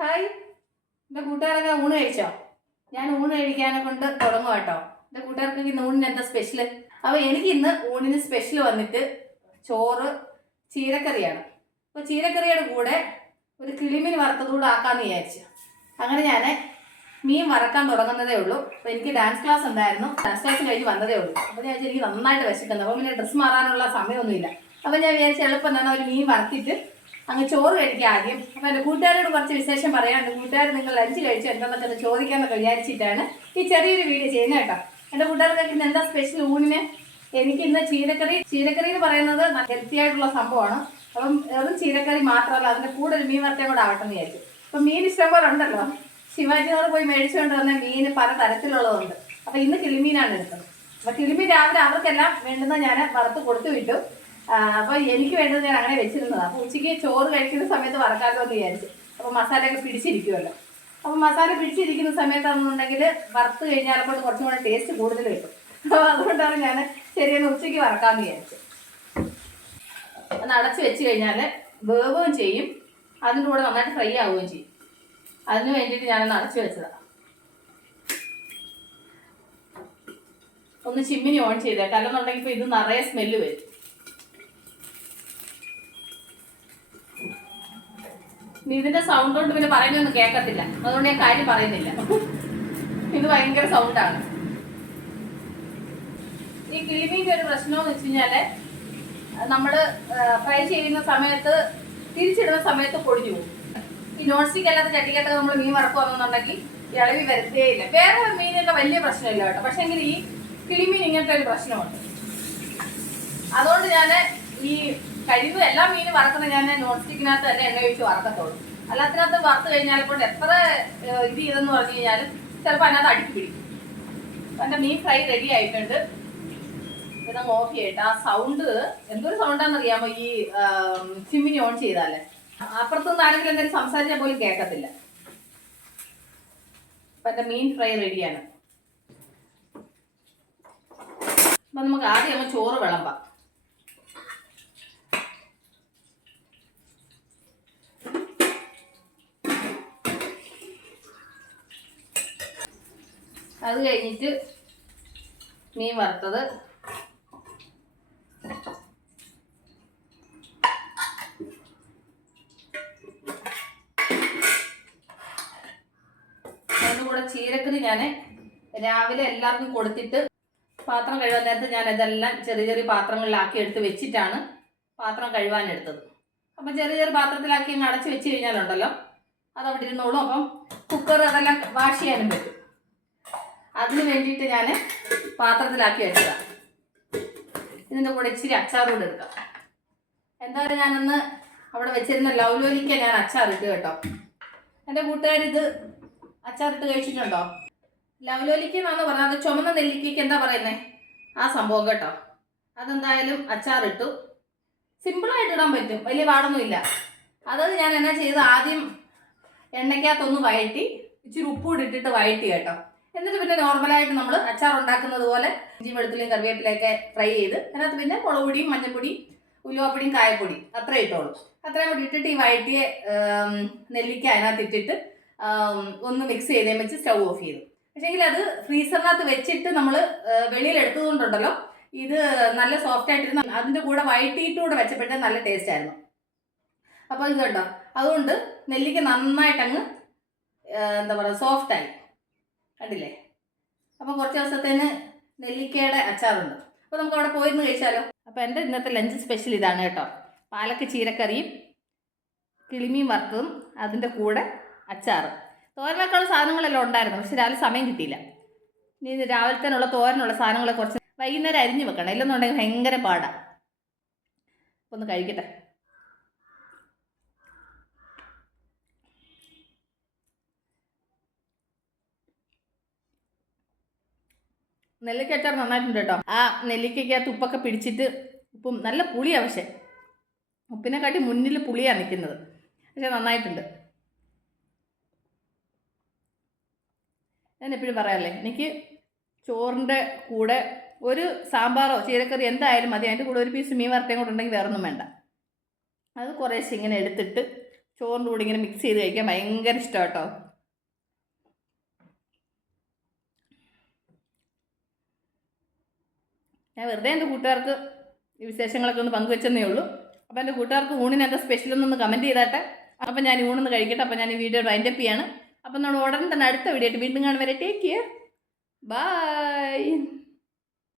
Hi. എന്റെ കൂട്ടുകാരൊക്കെ ഊണ് കഴിച്ചോ? ഞാൻ ഊണ് കഴിക്കാനെ കൊണ്ട് തുടങ്ങും കേട്ടോ എന്റെ കൂട്ടുകാർക്ക് ഇന്ന് ഊണിന് എന്താ സ്പെഷ്യൽ അപ്പോൾ എനിക്ക് ഇന്ന് ഊണിന് സ്പെഷ്യൽ വന്നിട്ട് ചോറ് ചീരക്കറിയാണ്. അപ്പോൾ ചീരക്കറിയുടെ കൂടെ ഒരു കിളിമീൻ വറുത്തതുകൂടെ ആക്കാമെന്ന് വിചാരിച്ചു. അങ്ങനെ ഞാൻ മീൻ വറക്കാൻ തുടങ്ങുന്നതേ ഉള്ളൂ. അപ്പോൾ എനിക്ക് ഡാൻസ് ക്ലാസ് ഉണ്ടായിരുന്നു. ഡാൻസ് ക്ലാസ് കഴിഞ്ഞ് വന്നതേ ഉള്ളൂ. അപ്പോൾ ഞാൻ എനിക്ക് നന്നായിട്ട് വിശക്കുന്നത് അപ്പോൾ പിന്നെ ഡ്രസ്സ് മാറാനുള്ള സമയമൊന്നുമില്ല. അപ്പോൾ ഞാൻ വിചാരിച്ച എളുപ്പം തന്നെ ഒരു മീൻ വറുത്തിട്ട് അങ്ങ് ചോറ് കഴിക്കുക ആദ്യം. അപ്പൊ എന്റെ കൂട്ടുകാരോട് കുറച്ച് വിശേഷം പറയാനുണ്ട്. കൂട്ടുകാർ നിങ്ങൾ ലഞ്ച് കഴിച്ചു എന്താണെന്നൊക്കെ ചോദിക്കാമെന്നൊക്കെ വിചാരിച്ചിട്ടാണ് ഈ ചെറിയൊരു വീഡിയോ ചെയ്യുന്നത് കേട്ടോ. എന്റെ കൂട്ടുകാർക്കൊക്കെ ഇന്ന് എന്താ സ്പെഷ്യൽ ഊണിന്? എനിക്ക് ഇന്ന് ചീരക്കറി ചീരക്കറി എന്ന് പറയുന്നത് ഹെൽത്തി ആയിട്ടുള്ള സംഭവമാണ്. അപ്പം വെറും ചീരക്കറി മാത്രമല്ല അതിന്റെ കൂടെ ഒരു മീൻ വറുത്തേ കൂടെ ആവട്ടെ എന്ന് വിചാരിച്ചു. അപ്പം മീൻ ഇഷ്ടംപോലെ ഉണ്ടല്ലോ ശിവാജിനോട് പോയി മേടിച്ചുകൊണ്ട് വന്ന മീൻ പല തരത്തിലുള്ളതുണ്ട് അപ്പം ഇന്ന് കിളിമീനാണ് എടുത്തത്. അപ്പം കിളിമീൻ രാവിലെ അവർക്കെല്ലാം വേണ്ടുന്ന ഞാൻ വറുത്ത് കൊടുത്തു വിട്ടു. അപ്പോൾ എനിക്ക് വേണ്ടത് ഞാൻ അങ്ങനെ വെച്ചിരുന്നതാണ് അപ്പോൾ ഉച്ചയ്ക്ക് ചോറ് കഴിക്കുന്ന സമയത്ത് വറക്കാമല്ലോ എന്ന് വിചാരിച്ചു. അപ്പോൾ മസാലയൊക്കെ പിടിച്ചിരിക്കുമല്ലോ അപ്പോൾ മസാല പിടിച്ചിരിക്കുന്ന സമയത്താണെന്നുണ്ടെങ്കിൽ വറുത്ത് കഴിഞ്ഞാൽ അപ്പോൾ കുറച്ചും കൂടെ ടേസ്റ്റ് കൂടുതൽ കിട്ടും. അപ്പോൾ അതുകൊണ്ടാണ് ഞാൻ ശരിയെന്ന് ഉച്ചയ്ക്ക് വറക്കാമെന്ന് വിചാരിച്ചു. ഒന്ന് അടച്ച് വെച്ച് കഴിഞ്ഞാൽ വേവുകയും ചെയ്യും. അതിന്റെ കൂടെ നന്നായിട്ട് ഫ്രൈ ആവുകയും ചെയ്യും. അതിന് വേണ്ടിയിട്ട് ഞാനൊന്ന് അടച്ച് വെച്ചതാണ് ഒന്ന് ചിമ്മിനി ഓൺ ചെയ്തേക്കാം. അല്ലെന്നുണ്ടെങ്കിൽ ഇപ്പോൾ ഇത് നിറയെ സ്മെല്ല് വരും. ഇതിന്റെ സൗണ്ട് കൊണ്ട് പിന്നെ പറയുന്നൊന്നും കേൾക്കത്തില്ല. അതുകൊണ്ട് ഞാൻ കാര്യം പറയുന്നില്ല. ഇത് ഭയങ്കര സൗണ്ടാണ് ഈ കിളിമീന്റെ ഒരു പ്രശ്നം എന്ന് വെച്ച് കഴിഞ്ഞാൽ നമ്മൾ ഫ്രൈ ചെയ്യുന്ന സമയത്ത് തിരിച്ചിടുന്ന സമയത്ത് പൊടിഞ്ഞു പോകും. ഈ നോൺ സ്റ്റിക്ക് അല്ലാത്ത ചട്ടിക്കട്ടൊക്കെ നമ്മൾ മീൻ വറക്കുവാണെന്നുണ്ടെങ്കിൽ ഇളവി വരത്തേയില്ല വേറെ മീനൊക്കെ വലിയ പ്രശ്നമില്ല കേട്ടോ. പക്ഷെ എങ്കിൽ ഈ കിളിമീൻ ഇങ്ങനത്തെ ഒരു പ്രശ്നമുണ്ട്. അതുകൊണ്ട് ഞാൻ ഈ കഴിവ് എല്ലാ മീനും വറക്കുന്ന ഞാൻ നോൺ സ്റ്റിക്കിനകത്ത് തന്നെ എണ്ണ ഒഴിച്ച് വറക്കത്തുള്ളൂ. അല്ലാത്തിനകത്ത് വറുത്ത് കഴിഞ്ഞാൽ ഇപ്പോൾ എത്ര ഇത് ചെയ്തെന്ന് പറഞ്ഞു കഴിഞ്ഞാലും ചിലപ്പോൾ അതിനകത്ത് അടുക്കി പിടിക്കും. എന്റെ മീൻ ഫ്രൈ റെഡി ആയിട്ടുണ്ട്. പിന്നെ ഓഫ് ചെയ്യട്ടെ. ആ സൗണ്ട് എന്തൊരു സൗണ്ടാണെന്ന് അറിയാമോ ഈ ചിമ്മിനി ഓൺ ചെയ്താലേ? അപ്പുറത്തുനിന്ന് ആരെങ്കിലും എന്തെങ്കിലും സംസാരിച്ചാൽ പോലും കേൾക്കത്തില്ല. എന്റെ മീൻ ഫ്രൈ റെഡിയാണ് അപ്പം നമുക്ക് ആദ്യം ചോറ് വിളമ്പാം. അത് കഴിഞ്ഞിട്ട് മീൻ വറുത്തത്. അതിന്റെ കൂടെ ചീരക്കറി ഞാൻ രാവിലെ എല്ലാവർക്കും കൊടുത്തിട്ട് പാത്രം കഴുകാൻ നേരത്ത് ഞാൻ ഇതെല്ലാം ചെറിയ ചെറിയ പാത്രങ്ങളിലാക്കി എടുത്ത് വെച്ചിട്ടാണ് പാത്രം കഴുകാൻ എടുത്തത്. അപ്പം ചെറിയ ചെറിയ പാത്രത്തിലാക്കി അങ്ങ് അടച്ച് വെച്ച് കഴിഞ്ഞാലുണ്ടല്ലോ അത് അവിടെ ഇരുന്നോളും. അപ്പം കുക്കർ അതെല്ലാം വാഷ് ചെയ്യാനും പറ്റും. അതിന് വേണ്ടിയിട്ട് ഞാൻ പാത്രത്തിലാക്കി വെച്ചതാണ് ഇതിന്റെ കൂടെ ഇച്ചിരി അച്ചാർ കൂടെ എടുക്കാം. എന്തായാലും ഞാനൊന്ന് അവിടെ വെച്ചിരുന്ന ലൗലോലിക്ക ഞാൻ അച്ചാർ അച്ചാറിട്ട് കേട്ടോ. എന്റെ കൂട്ടുകാരിത് അച്ചാറിട്ട് കഴിച്ചിട്ടുണ്ടോ? ലവലോലിക്ക എന്നാണ് പറഞ്ഞാൽ അത് ചുമന്ന നെല്ലിക്കയ്ക്ക് എന്താ പറയുന്നത് ആ സംഭവം കേട്ടോ. അതെന്തായാലും അച്ചാറിട്ടു സിമ്പിളായിട്ട് ഇടാൻ പറ്റും. വലിയ പാടൊന്നുമില്ല അതത് ഞാൻ എന്നാ ചെയ്ത് ആദ്യം എണ്ണയ്ക്കകത്തൊന്ന് വഴറ്റി ഇച്ചിരി ഉപ്പൂടി ഇട്ടിട്ട് വഴറ്റി കേട്ടോ. എന്നിട്ട് പിന്നെ നോർമലായിട്ട് നമ്മൾ അച്ചാർ ഉണ്ടാക്കുന്നത് പോലെ ഇഞ്ചി വെളുത്തുള്ളിയും കറിവേപ്പിലൊക്കെ ഫ്രൈ ചെയ്ത് അതിനകത്ത് പിന്നെ മുളക് പൊടിയും മഞ്ഞൾപ്പൊടിയും ഉലുവാപ്പൊടിയും കായപ്പൊടിയും അത്രേ ഇട്ടോളൂ. അത്രയും കൂടി ഇട്ടിട്ട് ഈ വഴറ്റിയ നെല്ലിക്ക അതിനകത്ത് ഇട്ടിട്ട് ഒന്ന് മിക്സ് ചെയ്തേ വെച്ച് സ്റ്റൗ ഓഫ് ചെയ്തു. പക്ഷേങ്കിൽ അത് ഫ്രീസറിനകത്ത് വെച്ചിട്ട് നമ്മൾ വെളിയിൽ എടുത്തതുകൊണ്ടുണ്ടല്ലോ ഇത് നല്ല സോഫ്റ്റ് ആയിട്ടിരുന്ന അതിന്റെ കൂടെ വഴറ്റിയിട്ട് കൂടെ വെച്ചപ്പോഴത്തെ നല്ല ടേസ്റ്റ് ആയിരുന്നു. അപ്പോൾ ഇത് കേട്ടോ അതുകൊണ്ട് നെല്ലിക്ക നന്നായിട്ടങ്ങ് എന്താ പറയുക സോഫ്റ്റായി കണ്ടില്ലേ? അപ്പോൾ കുറച്ച് ദിവസത്തേന് നെല്ലിക്കയുടെ അച്ചാറുണ്ട്. അപ്പോൾ നമുക്ക് അവിടെ പോയിരുന്ന് കഴിച്ചാലോ? അപ്പോൾ എന്റെ ഇന്നത്തെ ലഞ്ച് സ്പെഷ്യൽ ഇതാണ് കേട്ടോ. പാലക്ക് ചീരക്കറിയും കിളിമീൻ വറുത്തതും അതിന്റെ കൂടെ അച്ചാറ്. തോരനൊക്കെയുള്ള സാധനങ്ങളെല്ലാം ഉണ്ടായിരുന്നു പക്ഷെ രാവിലെ സമയം കിട്ടിയില്ല. ഇനി രാവിലത്തേനുള്ള തോരനുള്ള സാധനങ്ങളെ കുറച്ച് വൈകുന്നേരം അരിഞ്ഞു വെക്കണം. ഇല്ലെന്നുണ്ടെങ്കിൽ ഭയങ്കര പാടാണ് ഒന്ന് കഴിക്കട്ടെ. നെല്ലിക്ക അച്ചാർ നന്നായിട്ടുണ്ട് കേട്ടോ ആ നെല്ലിക്കയ്ക്കകത്ത് ഉപ്പൊക്കെ പിടിച്ചിട്ട് ഉപ്പും നല്ല പുളിയാണ് പക്ഷേ. ഉപ്പിനെക്കാട്ടി മുന്നിൽ പുളിയാണ് നിൽക്കുന്നത് പക്ഷെ നന്നായിട്ടുണ്ട്. ഞാൻ എപ്പോഴും പറയാമല്ലേ എനിക്ക് ചോറിന്റെ കൂടെ ഒരു സാമ്പാറോ ചീരക്കറി എന്തായാലും മതി. അതിന്റെ കൂടെ ഒരു പീസ് മീൻ വറുത്തേം കൂടെ ഉണ്ടെങ്കിൽ വേറൊന്നും വേണ്ട. അത് കുറേശ്ശെ ഇങ്ങനെ എടുത്തിട്ട് ചോറിന്റെ കൂടെ ഇങ്ങനെ മിക്സ് ചെയ്ത് കഴിക്കാൻ ഭയങ്കര ഇഷ്ടമാണ് കേട്ടോ ഞാൻ വെറുതെ എന്റെ കൂട്ടുകാർക്ക് ഈ വിശേഷങ്ങളൊക്കെ ഒന്ന് പങ്കുവെച്ചെന്നേ ഉള്ളൂ. അപ്പോൾ എന്റെ കൂട്ടുകാർക്ക് ഊണിന് എന്താ സ്പെഷ്യൽ എന്നൊന്ന് കമന്റ് ചെയ്താട്ടെ. അപ്പം ഞാൻ ഊണെന്ന് കഴിക്കട്ടെ. അപ്പം ഞാൻ ഈ വീഡിയോ വൈൻഡപ്പ് ചെയ്യാണ്. അപ്പം നമ്മൾ ഉടൻ തന്നെ അടുത്ത വീഡിയോ ആയിട്ട് വീണ്ടും കാണും വരെ. Take care bye